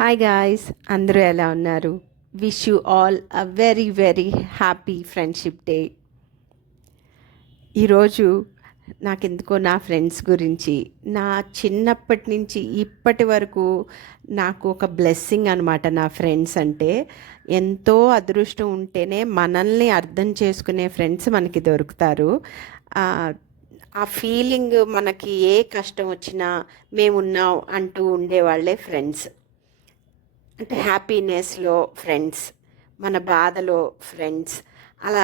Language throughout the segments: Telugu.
హాయ్ గాయ్స్, అందరూ ఎలా ఉన్నారు? Wish you all a very very happy friendship day. ఈరోజు నాకెందుకో నా ఫ్రెండ్స్ గురించి, నా చిన్నప్పటి నుంచి ఇప్పటి వరకు నాకు ఒక బ్లెస్సింగ్ అనమాట. నా ఫ్రెండ్స్ అంటే ఎంతో అదృష్టం ఉంటేనే మనల్ని అర్థం చేసుకునే ఫ్రెండ్స్ మనకి దొరుకుతారు. ఆ ఆ ఫీలింగ్, మనకి ఏ కష్టం వచ్చినా మేమున్నాం అంటూ ఉండేవాళ్ళే ఫ్రెండ్స్. అంటే హ్యాపీనెస్లో ఫ్రెండ్స్, మన బాధలో ఫ్రెండ్స్, అలా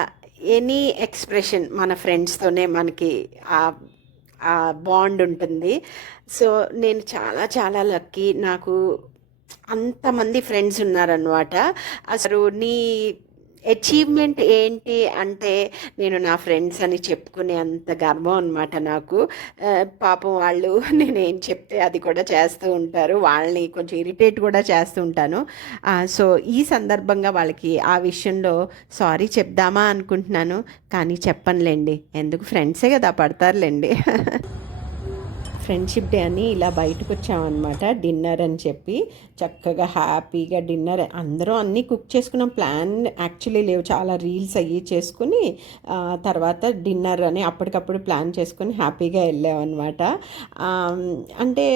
ఎనీ ఎక్స్ప్రెషన్ మన ఫ్రెండ్స్తోనే మనకి ఆ ఆ బాండ్ ఉంటుంది. సో నేను చాలా చాలా లక్కీ, నాకు అంతమంది ఫ్రెండ్స్ ఉన్నారనమాట. అసలు నీ అచీవ్మెంట్ ఏంటి అంటే నేను నా ఫ్రెండ్స్ అని చెప్పుకునే అంత గర్వం అనమాట నాకు. పాపం వాళ్ళు నేనేం చెప్తే అది కూడా చేస్తూ ఉంటారు, వాళ్ళని కొంచెం ఇరిటేట్ కూడా చేస్తూ ఉంటాను. సో ఈ సందర్భంగా వాళ్ళకి ఆ విషయంలో సారీ చెప్దామా అనుకుంటున్నాను, కానీ చెప్పనులేండి, ఎందుకు, ఫ్రెండ్సే కదా, పడతారులేండి. ఫ్రెండ్షిప్ డే అని ఇలా బయటకు వచ్చామన్నమాట, డిన్నర్ అని చెప్పి. చక్కగా హ్యాపీగా డిన్నర్ అందరూ అన్నీ కుక్ చేసుకున్నాం. ప్లాన్ యాక్చువల్లీ లేవు, చాలా రీల్స్ అయ్యి చేసుకుని తర్వాత డిన్నర్ అని అప్పటికప్పుడు ప్లాన్ చేసుకుని హ్యాపీగా వెళ్ళామన్నమాట. అంటే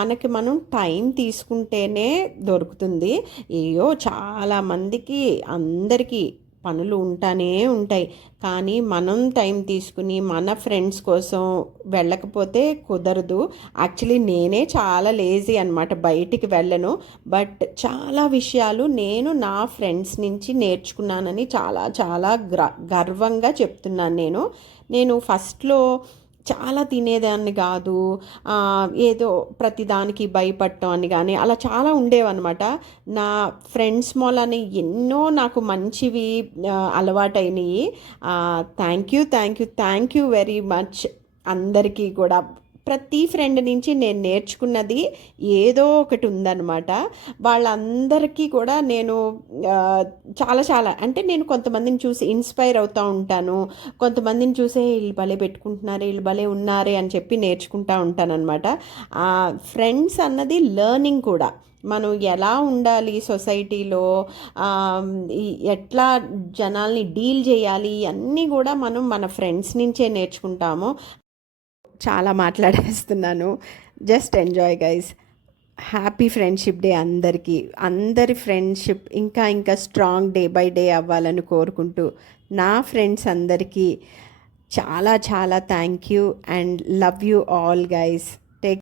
మనకి మనం టైం తీసుకుంటేనే దొరుకుతుంది. అయ్యో చాలామందికి అందరికీ పనులు ఉంటానే ఉంటాయి, కానీ మనం టైం తీసుకుని మన ఫ్రెండ్స్ కోసం వెళ్ళకపోతే కుదరదు. యాక్చువల్లీ నేనే చాలా లేజీ అనమాట, బయటికి వెళ్ళను. బట్ చాలా విషయాలు నేను నా ఫ్రెండ్స్ నుంచి నేర్చుకున్నానని చాలా చాలా గర్వంగా చెప్తున్నాను. నేను ఫస్ట్లో చాలా తినేదాన్ని కాదు, ఏదో ప్రతిదానికి భయపడటం అని కానీ అలా చాలా ఉండేవన్నమాట. నా ఫ్రెండ్స్ మూలని ఎన్నో నాకు మంచివి అలవాటైనవి. Thank you, thank you, thank you very much అందరికీ కూడా. ప్రతి ఫ్రెండ్ నుంచి నేను నేర్చుకున్నది ఏదో ఒకటి ఉందన్నమాట. వాళ్ళందరికీ కూడా నేను చాలా చాలా అంటే నేను కొంతమందిని చూసి ఇన్స్పైర్ అవుతూ ఉంటాను, కొంతమందిని చూసే వీళ్ళు భలే పెట్టుకుంటున్నారు, వీళ్ళు భలే ఉన్నారే అని చెప్పి నేర్చుకుంటూ ఉంటానన్నమాట. ఫ్రెండ్స్ అన్నది లెర్నింగ్ కూడా. మనం ఎలా ఉండాలి సొసైటీలో, ఎట్లా జనాల్ని డీల్ చేయాలి, అన్నీ కూడా మనం మన ఫ్రెండ్స్ నుంచే నేర్చుకుంటాము. చాలా మాట్లాడేస్తున్నాను, just enjoy guys. Happy friendship day అందరికీ. అందరి ఫ్రెండ్షిప్ ఇంకా ఇంకా స్ట్రాంగ్ డే బై డే అవ్వాలని కోరుకుంటూ, నా ఫ్రెండ్స్ అందరికీ చాలా చాలా thank you and love you all guys.